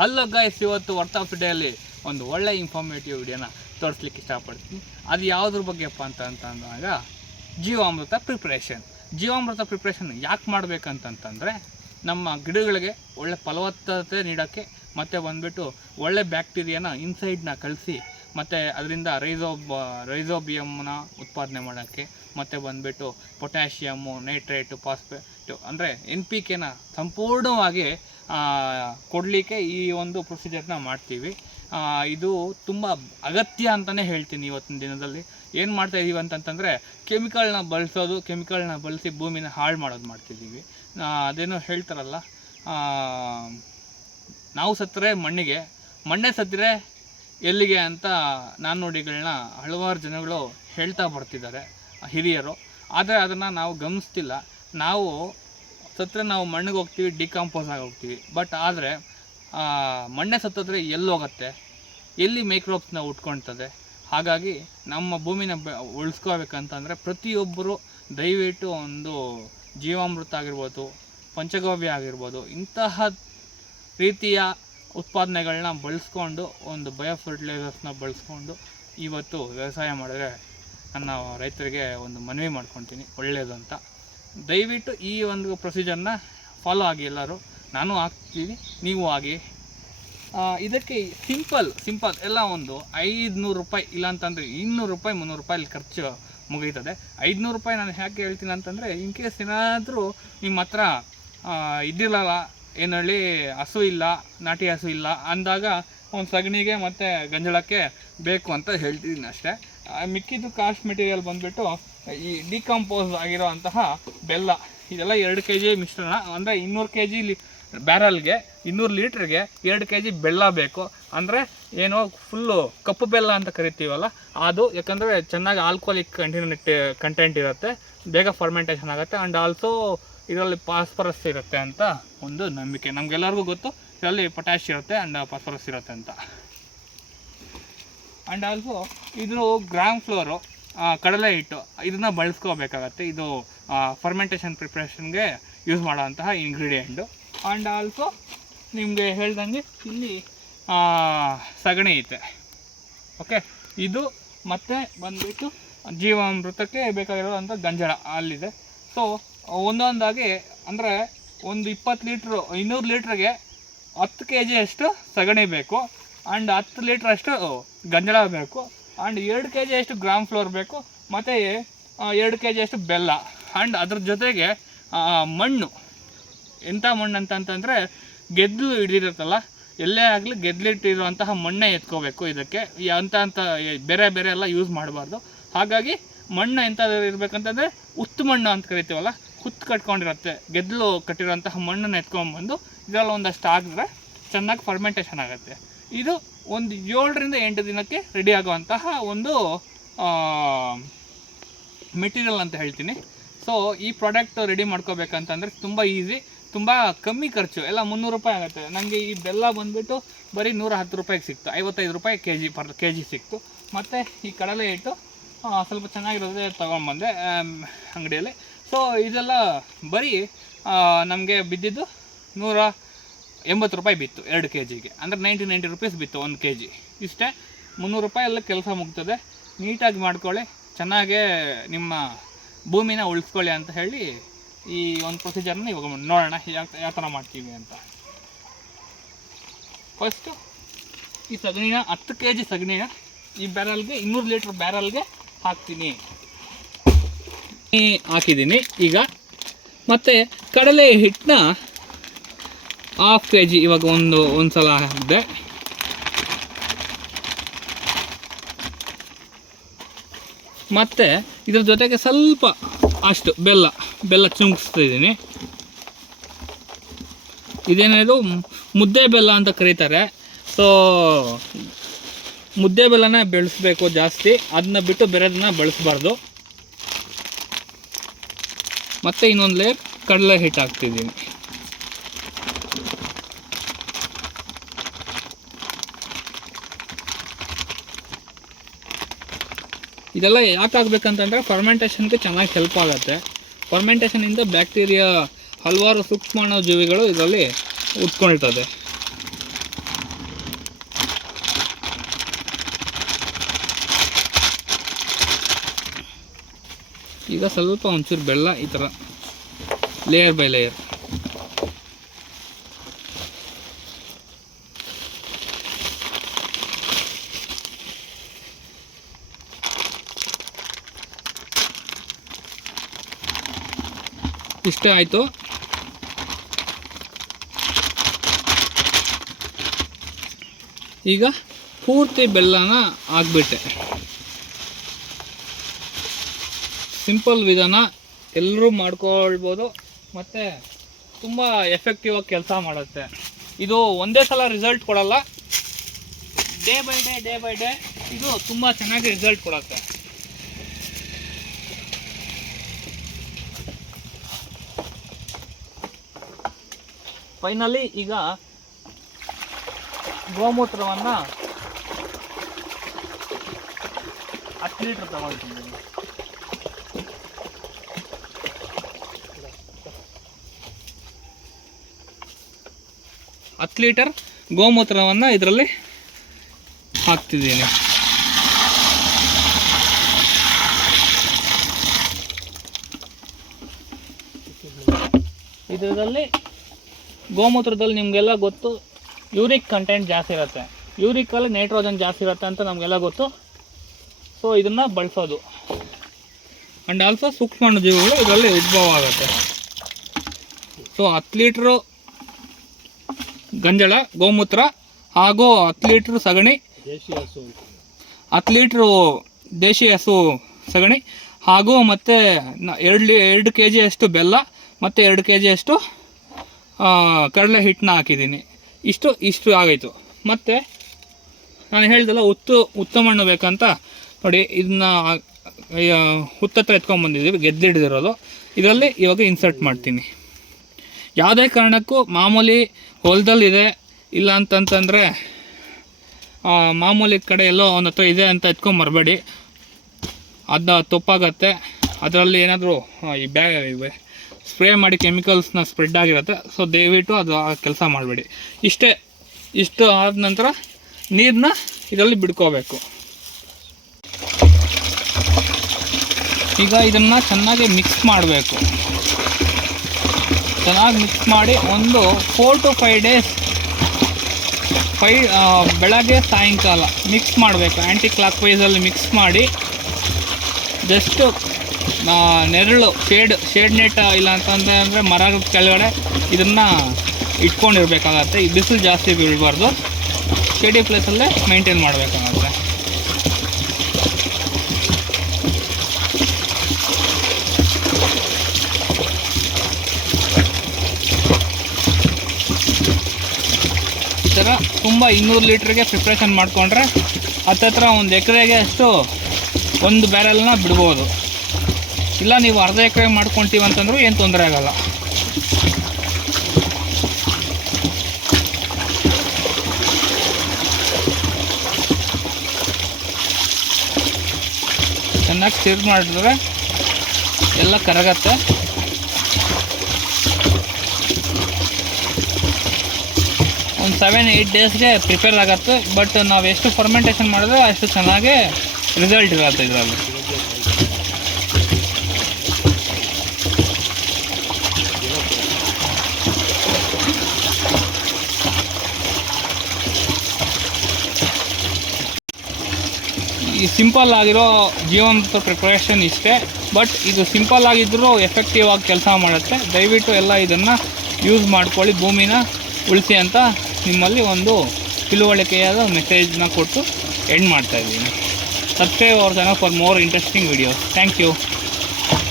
Hello guys, ಇವತ್ತು worth of ಡೇಯಲ್ಲಿ ಒಂದು ಒಳ್ಳೆ ಇನ್ಫಾರ್ಮೇಟಿವ್ ವಿಡಿಯೋನ ತೋರಿಸ್ಲಿಕ್ಕೆ ಇಷ್ಟಪಡ್ತೀನಿ. ಅದು ಯಾವುದ್ರ ಬಗ್ಗೆಪ್ಪ ಅಂದಾಗ ಜೀವಾಮೃತ ಪ್ರಿಪ್ರೇಷನ್ ಯಾಕೆ ಮಾಡಬೇಕಂತಂದರೆ ನಮ್ಮ ಗಿಡಗಳಿಗೆ ಒಳ್ಳೆ ಫಲವತ್ತತೆ ನೀಡೋಕ್ಕೆ, ಮತ್ತು ಬಂದುಬಿಟ್ಟು ಒಳ್ಳೆ ಬ್ಯಾಕ್ಟೀರಿಯಾನ ಇನ್ಸೈಡ್ನ ಕಳಿಸಿ ಮತ್ತು ಅದರಿಂದ ರೈಸೋಬಿಯಮ್ನ ಉತ್ಪಾದನೆ ಮಾಡೋಕ್ಕೆ, ಮತ್ತು ಬಂದುಬಿಟ್ಟು ಪೊಟ್ಯಾಷಿಯಮ್ಮು, ನೈಟ್ರೇಟು, ಫಾಸ್ಫೇಟು ಅಂದರೆ NPKನ ಸಂಪೂರ್ಣವಾಗಿ ಕೊಡಲಿಕ್ಕೆ ಈ ಒಂದು ಪ್ರೊಸೀಜರ್ನ ಮಾಡ್ತೀವಿ. ಇದು ತುಂಬ ಅಗತ್ಯ ಅಂತಲೇ ಹೇಳ್ತೀನಿ. ಇವತ್ತಿನ ದಿನದಲ್ಲಿ ಏನು ಮಾಡ್ತಾಯಿದ್ದೀವಿ ಅಂತಂತಂದರೆ ಕೆಮಿಕಲ್ನ ಬಳಸಿ ಭೂಮಿನ ಹಾಳು ಮಾಡೋದು ಮಾಡ್ತಿದ್ದೀವಿ. ಅದೇನೋ ಹೇಳ್ತಾರಲ್ಲ, ನಾವು ಸತ್ತರೆ ಮಣ್ಣೆ ಸತ್ತರೆ ಎಲ್ಲಿಗೆ ಅಂತ ನಾಣ್ಣುಡಿಗಳನ್ನ ಹಲವಾರು ಜನಗಳು ಹೇಳ್ತಾ ಬರ್ತಿದ್ದಾರೆ, ಹಿರಿಯರು. ಆದರೆ ಅದನ್ನು ನಾವು ಗಮನಿಸ್ತಿಲ್ಲ. ನಾವು ಸತ್ತರೆ ನಾವು ಮಣ್ಣಿಗೆ ಹೋಗ್ತೀವಿ, ಡಿಕಂಪೋಸ್ ಆಗಿ ಹೋಗ್ತೀವಿ. ಬಟ್ ಆದರೆ ಮಣ್ಣೆ ಸತ್ತಿದ್ರೆ ಎಲ್ಲಿ ಹೋಗುತ್ತೆ, ಎಲ್ಲಿ ಮೈಕ್ರೋಬ್ಸ್ನ ಉಟ್ಕೊಳ್ತದೆ. ಹಾಗಾಗಿ ನಮ್ಮ ಭೂಮಿನ ಉಳಿಸ್ಕೋಬೇಕಂತಂದರೆ ಪ್ರತಿಯೊಬ್ಬರು ದಯವಿಟ್ಟು ಒಂದು ಜೀವಾಮೃತ ಆಗಿರ್ಬೋದು, ಪಂಚಗವ್ಯ ಆಗಿರ್ಬೋದು, ಇಂತಹ ರೀತಿಯ ಉತ್ಪಾದನೆಗಳನ್ನ ಬಳಸ್ಕೊಂಡು, ಒಂದು ಬಯೋ ಫರ್ಟಿಲೈಸರ್ಸ್ನ ಬಳಸ್ಕೊಂಡು ಇವತ್ತು ವ್ಯವಸಾಯ ಮಾಡಿದ್ರೆ ನನ್ನ ರೈತರಿಗೆ ಒಂದು ಮನವಿ ಮಾಡ್ಕೊತೀನಿ, ಒಳ್ಳೆಯದು ಅಂತ. ದಯವಿಟ್ಟು ಈ ಒಂದು ಪ್ರೊಸೀಜರ್ನ ಫಾಲೋ ಆಗಿ ಎಲ್ಲರೂ. ನಾನು ಆಗ್ತೀನಿ, ನೀವು ಆಗಿ. ಇದಕ್ಕೆ ಸಿಂಪಲ್ ಎಲ್ಲ ಒಂದು 500 ರೂಪಾಯಿ, ಇಲ್ಲಾಂತಂದರೆ 200 ರೂಪಾಯಿ 300 ರೂಪಾಯಿ ಖರ್ಚು ಮುಗೀತದೆ. 500 ರೂಪಾಯಿ ನಾನು ಯಾಕೆ ಹೇಳ್ತೀನಿ ಅಂತಂದರೆ, ಇನ್ ಕೇಸ್ ಏನಾದರೂ ನಿಮ್ಮ ಹತ್ರ ಇದ್ದಿರಲ್ಲ, ಏನೇಳಿ ಹಸು ಇಲ್ಲ, ನಾಟಿ ಹಸು ಇಲ್ಲ ಅಂದಾಗ ಒಂದು ಸಗಣಿಗೆ ಮತ್ತು ಗಂಜಳಕ್ಕೆ ಬೇಕು ಅಂತ ಹೇಳ್ತಿದ್ದೀನಿ ಅಷ್ಟೇ. ಮಿಕ್ಕಿದ್ದು ಕಾಸ್ಟ್ ಮೆಟೀರಿಯಲ್ ಬಂದುಬಿಟ್ಟು ಈ ಡಿಕಂಪೋಸ್ ಆಗಿರೋ ಅಂತಹ ಬೆಲ್ಲ. ಇದೆಲ್ಲ 2 kg ಮಿಶ್ರಣ. ಅಂದರೆ 200 kg ಬ್ಯಾರಲ್ಗೆ 200 ಲೀಟ್ರಿಗೆ 2 kg ಬೆಲ್ಲ ಬೇಕು. ಅಂದರೆ ಏನೋ ಫುಲ್ಲು ಕಪ್ಪು ಬೆಲ್ಲ ಅಂತ ಕರಿತೀವಲ್ಲ ಅದು. ಯಾಕಂದರೆ ಚೆನ್ನಾಗಿ ಆಲ್ಕೋಹಾಲಿಕ್ ಕಂಟೆಂಟ್ ಇರುತ್ತೆ, ಬೇಗ ಫರ್ಮೆಂಟೇಷನ್ ಆಗುತ್ತೆ. ಆ್ಯಂಡ್ ಆಲ್ಸೋ ಇದರಲ್ಲಿ ಫಾಸ್ಫರಸ್ ಇರುತ್ತೆ ಅಂತ ಒಂದು ನಂಬಿಕೆ. ನಮಗೆಲ್ಲರಿಗೂ ಗೊತ್ತು, ಇದರಲ್ಲಿ ಪೊಟ್ಯಾಶ್ ಇರುತ್ತೆ ಆ್ಯಂಡ್ ಫಾಸ್ಫರಸ್ ಇರುತ್ತೆ ಅಂತ. ಆ್ಯಂಡ್ ಆಲ್ಸೋ ಇದು ಗ್ರಾಮ್ ಫ್ಲೋರು, ಕಡಲೆ ಹಿಟ್ಟು, ಇದನ್ನು ಬಳಸ್ಕೋಬೇಕಾಗತ್ತೆ. ಇದು ಫರ್ಮೆಂಟೇಷನ್ ಪ್ರಿಪ್ರೇಷನ್ಗೆ ಯೂಸ್ ಮಾಡೋವಂತಹ ಇಂಗ್ರೀಡಿಯೆಂಟು. ಆ್ಯಂಡ್ ಆಲ್ಸೋ ನಿಮಗೆ ಹೇಳ್ದಂಗೆ ಇಲ್ಲಿ ಸಗಣಿ ಐತೆ. ಓಕೆ, ಇದು ಮತ್ತು ಬಂದುಬಿಟ್ಟು ಜೀವಾಮೃತಕ್ಕೆ ಬೇಕಾಗಿರೋವಂಥ ಗಂಜಳ ಅಲ್ಲಿದೆ. ಸೊ ಒಂದೊಂದಾಗಿ ಅಂದರೆ ಒಂದು 20 ಲೀಟ್ರು 200 ಲೀಟ್ರಿಗೆ 10 kg ಅಷ್ಟು ಸಗಣಿ ಬೇಕು. ಆ್ಯಂಡ್ 10 ಲೀಟ್ರ್ ಅಷ್ಟು ಗಂಜಳ ಬೇಕು. ಆ್ಯಂಡ್ 2 kg ಅಷ್ಟು ಗ್ರಾಮ್ ಫ್ಲೋರ್ ಬೇಕು. ಮತ್ತು 2 kg ಅಷ್ಟು ಬೆಲ್ಲ. ಆ್ಯಂಡ್ ಅದ್ರ ಜೊತೆಗೆ ಮಣ್ಣು. ಎಂಥ ಮಣ್ಣು ಅಂತಂದರೆ ಗೆದ್ದಲು ಹಿಡಿದಿರುತ್ತಲ್ಲ, ಎಲ್ಲೇ ಆಗಲಿ ಗೆದ್ದಲಿಟ್ಟಿರುವಂತಹ ಮಣ್ಣೆ ಎತ್ಕೋಬೇಕು. ಇದಕ್ಕೆ ಅಂತ ಬೇರೆ ಎಲ್ಲ ಯೂಸ್ ಮಾಡಬಾರ್ದು. ಹಾಗಾಗಿ ಮಣ್ಣು ಎಂಥದ್ದು ಇರಬೇಕಂತಂದರೆ ಉತ್ತು ಮಣ್ಣು ಅಂತ ಕರಿತೀವಲ್ಲ, ಹುತ್ತು ಕಟ್ಕೊಂಡಿರುತ್ತೆ, ಗೆದ್ದಲು ಕಟ್ಟಿರೋಂತಹ ಮಣ್ಣನ್ನು ಎತ್ಕೊಂಡ್ಬಂದು ಇದರಲ್ಲಿ ಒಂದಷ್ಟು ಹಾಕಿದ್ರೆ ಚೆನ್ನಾಗಿ ಫರ್ಮೆಂಟೇಷನ್ ಆಗುತ್ತೆ. ಇದು ಒಂದು 7 ರಿಂದ 8 ದಿನಕ್ಕೆ ರೆಡಿ ಆಗುವಂತಹ ಒಂದು ಮೆಟೀರಿಯಲ್ ಅಂತ ಹೇಳ್ತೀನಿ. ಸೊ ಈ ಪ್ರಾಡಕ್ಟ್ ರೆಡಿ ಮಾಡ್ಕೋಬೇಕಂತಂದರೆ ತುಂಬ ಈಸಿ, ತುಂಬ ಕಮ್ಮಿ ಖರ್ಚು. ಎಲ್ಲ 300 ರೂಪಾಯಿ ಆಗುತ್ತೆ. ನನಗೆ ಈ ಬೆಲ್ಲ ಬಂದುಬಿಟ್ಟು ಬರೀ 110 ರೂಪಾಯಿಗೆ ಸಿಕ್ತು, 55 ರೂಪಾಯಿ kg ಸಿಕ್ತು. ಮತ್ತು ಈ ಕಡಲೆ ಹಿಟ್ಟು ಸ್ವಲ್ಪ ಚೆನ್ನಾಗಿರೋದೇ ತೊಗೊಂಡ್ಬಂದೆ ಅಂಗಡಿಯಲ್ಲಿ. ಸೊ ಇದೆಲ್ಲ ಬರೀ ನಮಗೆ ಬಿದ್ದಿದ್ದು 180 ರೂಪಾಯಿ ಬಿತ್ತು 2 kgಗೆ. ಅಂದರೆ 90 ರೂಪೀಸ್ ಬಿತ್ತು 1 kg. ಇಷ್ಟೇ, 300 ರೂಪಾಯಿ ಎಲ್ಲ ಕೆಲಸ ಮುಗ್ತದೆ. ನೀಟಾಗಿ ಮಾಡ್ಕೊಳ್ಳಿ, ಚೆನ್ನಾಗೇ ನಿಮ್ಮ ಭೂಮಿನ ಉಳಿಸ್ಕೊಳ್ಳಿ ಅಂತ ಹೇಳಿ ಈ ಒಂದು ಪ್ರೊಸೀಜರ್ನ ಇವಾಗ ನೋಡೋಣ ಯಾವ ಥರ ಮಾಡ್ತೀವಿ ಅಂತ. ಫಸ್ಟು ಈ ಸಗಣಿನ 10 kg ಸಗಣಿನ ಈ ಬ್ಯಾರಲ್ಗೆ 200 ಲೀಟ್ರ್ ಬ್ಯಾರಲ್ಗೆ ಹಾಕಿದ್ದೀನಿ ಈಗ. ಮತ್ತು ಕಡಲೆ ಹಿಟ್ಟನ್ನ 1/2 kg ಇವಾಗ ಒಂದು ಸಲ ಹಾಕಿದೆ. ಮತ್ತು ಇದ್ರ ಜೊತೆಗೆ ಸ್ವಲ್ಪ ಅಷ್ಟು ಬೆಲ್ಲ ಚುಮ್ಕಿಸ್ತಿದ್ದೀನಿ. ಇದೇನಿದು ಮುದ್ದೆ ಬೆಲ್ಲ ಅಂತ ಕರೀತಾರೆ. ಸೊ ಮುದ್ದೆ ಬೆಲ್ಲನ ಬೆಳೆಸ್ಬೇಕು ಜಾಸ್ತಿ, ಅದನ್ನ ಬಿಟ್ಟು ಬೇರೆದನ್ನ ಬಳಸಬಾರ್ದು. ಮತ್ತು ಇನ್ನೊಂದು ಲೇಯರ್ ಕಡಲೆ ಹಿಟ್ಟು ಹಾಕ್ತಿದ್ದೀನಿ. ಇದೆಲ್ಲ ಯಾಕೆ ಆಗಬೇಕಂತಂದರೆ ಫರ್ಮೆಂಟೇಷನ್ಗೆ ಚೆನ್ನಾಗಿ ಹೆಲ್ಪ್ ಆಗುತ್ತೆ. ಫರ್ಮೆಂಟೇಷನಿಂದ ಬ್ಯಾಕ್ಟೀರಿಯಾ ಹಲವಾರು ಸೂಕ್ಷ್ಮಾಣು ಜೀವಿಗಳು ಇದರಲ್ಲಿ ಉಟ್ಕೊಳ್ತದೆ. ಈಗ ಸ್ವಲ್ಪ ಒಂಚೂರು ಬೆಲ್ಲ ಈ ಥರ ಲೇಯರ್ ಬೈ ಲೇಯರ್. ಇಷ್ಟೇ ಆಯಿತು. ಈಗ ಪೂರ್ತಿ ಬೆಲ್ಲನ ಹಾಕ್ಬಿಟ್ಟೆ. ಸಿಂಪಲ್ ವಿಧಾನ, ಎಲ್ಲರೂ ಮಾಡ್ಕೊಳ್ಬೋದು ಮತ್ತು ತುಂಬ ಎಫೆಕ್ಟಿವ್ ಆಗಿ ಕೆಲಸ ಮಾಡುತ್ತೆ. ಇದು ಒಂದೇ ಸಲ ರಿಸಲ್ಟ್ ಕೊಡಲ್ಲ, ಡೇ ಬೈ ಡೇ ಇದು ತುಂಬ ಚೆನ್ನಾಗಿ ರಿಸಲ್ಟ್ ಕೊಡುತ್ತೆ. ಫೈನಲಿ ಈಗ ಗೋಮೂತ್ರವನ್ನು 10 ಲೀಟ್ರ್ ತಗೊಳ್ತೀನಿ. ಹತ್ತು ಲೀಟರ್ ಗೋಮೂತ್ರವನ್ನು ಇದರಲ್ಲಿ ಹಾಕ್ತಿದ್ದೀನಿ. ಇದರಲ್ಲಿ ಗೋಮೂತ್ರದಲ್ಲಿ ನಿಮಗೆಲ್ಲ ಗೊತ್ತು ಯೂರಿಕ್ ಕಂಟೆಂಟ್ ಜಾಸ್ತಿ ಇರುತ್ತೆ, ಯೂರಿಕಲ್ಲಿ ನೈಟ್ರೋಜನ್ ಜಾಸ್ತಿ ಇರುತ್ತೆ ಅಂತ ನಮಗೆಲ್ಲ ಗೊತ್ತು. ಸೊ ಇದನ್ನು ಬಳಸೋದು. ಆ್ಯಂಡ್ ಆಲ್ಸೋ ಸೂಕ್ಷ್ಮಾಣುಜೀವಿಗಳು ಇದರಲ್ಲಿ ಉದ್ಭವ ಆಗುತ್ತೆ. ಸೊ 10 ಲೀಟ್ರು ಗಂಜಳ ಗೋಮೂತ್ರ ಹಾಗೂ 10 ಲೀಟ್ರ್ ಸಗಣಿ, 10 ಲೀಟ್ರು ದೇಶಿ ಹಸು ಸಗಣಿ ಹಾಗೂ ಮತ್ತು 2 kg ಅಷ್ಟು ಬೆಲ್ಲ ಮತ್ತು 2 kg ಅಷ್ಟು ಕಡಲೆ ಹಿಟ್ಟನ್ನ ಹಾಕಿದ್ದೀನಿ. ಇಷ್ಟು ಆಗಾಯಿತು. ಮತ್ತು ನಾನು ಹೇಳ್ದಲ್ಲ ಉತ್ತಮ ಮಣ್ಣು ಬೇಕಂತ ನೋಡಿ, ಇದನ್ನ ಹುತ್ತತ್ರ ಎತ್ಕೊಂಡ್ಬಂದಿದ್ದೀವಿ, ಗೆದ್ದಿಡಿದಿರೋದು. ಇದರಲ್ಲಿ ಇವಾಗ ಇನ್ಸರ್ಟ್ ಮಾಡ್ತೀನಿ. ಯಾವುದೇ ಕಾರಣಕ್ಕೂ ಮಾಮೂಲಿ ಹೊಲದಲ್ಲಿದೆ ಇಲ್ಲ ಅಂತಂತಂದರೆ ಮಾಮೂಲಿ ಕಡೆ ಎಲ್ಲೋ ಒಂದು ಹತ್ರ ಇದೆ ಅಂತ ಎತ್ಕೊಂಬರಬೇಡಿ, ಅದು ತಪ್ಪಾಗತ್ತೆ. ಅದರಲ್ಲಿ ಏನಾದರೂ ಈ ಇವೆ ಸ್ಪ್ರೇ ಮಾಡಿ ಕೆಮಿಕಲ್ಸ್ನ ಸ್ಪ್ರೆಡ್ ಆಗಿರುತ್ತೆ. ಸೊ ದಯವಿಟ್ಟು ಅದು ಕೆಲಸ ಮಾಡಬೇಡಿ. ಇಷ್ಟು ಆದ ನಂತರ ನೀರನ್ನ ಇದರಲ್ಲಿ ಬಿಡ್ಕೋಬೇಕು. ಈಗ ಇದನ್ನು ಚೆನ್ನಾಗಿ ಮಿಕ್ಸ್ ಮಾಡಬೇಕು. ಚೆನ್ನಾಗಿ ಮಿಕ್ಸ್ ಮಾಡಿ ಒಂದು 4 to 5 ಡೇಸ್ ಬೆಳಗ್ಗೆ ಸಾಯಂಕಾಲ ಮಿಕ್ಸ್ ಮಾಡಬೇಕು. ಆ್ಯಂಟಿ ಕ್ಲಾಕ್ ವೈಸಲ್ಲಿ ಮಿಕ್ಸ್ ಮಾಡಿ ಜಸ್ಟು ನೆರಳು ಶೇಡ್ ನೆಟ್ ಇಲ್ಲ ಅಂತಂದರೆ ಮರದ ಕೆಳಗಡೆ ಇದನ್ನು ಇಟ್ಕೊಂಡಿರ್ಬೇಕಾಗತ್ತೆ. ಈ ಬಿಸಿಲು ಜಾಸ್ತಿ ಬೀಳಬಾರ್ದು, ಶೇಡಿ ಪ್ಲೇಸಲ್ಲೇ ಮೇಂಟೈನ್ ಮಾಡಬೇಕಾಗತ್ತೆ. ಈ ಥರ ತುಂಬ 200 ಲೀಟ್ರಿಗೆ ಪ್ರಿಪ್ರೇಷನ್ ಮಾಡಿಕೊಂಡ್ರೆ ಹತ್ತತ್ರ 1 ಎಕರೆಗೆ ಅಷ್ಟು 1 ಬ್ಯಾರಲ್ನ ಬಿಡ್ಬೋದು. ಇಲ್ಲ ನೀವು ಅರ್ಧ ಎಕರೆ ಮಾಡ್ಕೊತೀವಿ ಅಂತಂದ್ರೂ ಏನು ತೊಂದರೆ ಆಗಲ್ಲ. ಚೆನ್ನಾಗಿ ಸ್ಟಿರ್ ಮಾಡಿದ್ರೆ ಎಲ್ಲ ಕರಗತ್ತೆ. ಒಂದು 7-8 ಡೇಸ್ಗೆ ಪ್ರಿಪೇರ್ ಆಗುತ್ತೆ. ಬಟ್ ನಾವು ಎಷ್ಟು ಫರ್ಮೆಂಟೇಷನ್ ಮಾಡಿದ್ರೆ ಅಷ್ಟು ಚೆನ್ನಾಗಿ ರಿಸಲ್ಟ್ ಇರುತ್ತೆ ಇದರಲ್ಲಿ. ಈ ಸಿಂಪಲ್ ಆಗಿರೋ ಜೀವಾಮೃತ ಪ್ರಿಪ್ರೇಷನ್ ಇಷ್ಟೇ. ಬಟ್ ಇದು ಸಿಂಪಲ್ ಆಗಿದ್ದರೂ ಎಫೆಕ್ಟಿವ್ ಆಗಿ ಕೆಲಸ ಮಾಡುತ್ತೆ. ದಯವಿಟ್ಟು ಎಲ್ಲ ಇದನ್ನು ಯೂಸ್ ಮಾಡ್ಕೊಳ್ಳಿ, ಭೂಮಿನ ಉಳಿಸಿ ಅಂತ ನಿಮ್ಮಲ್ಲಿ ಒಂದು ತಿಳುವಳಿಕೆಯಾದ ಮೆಸೇಜ್ನ ಕೊಟ್ಟು ಎಂಡ್ ಮಾಡ್ತಾಯಿದ್ದೀನಿ. Subscribe our channel for more interesting videos. Thank you.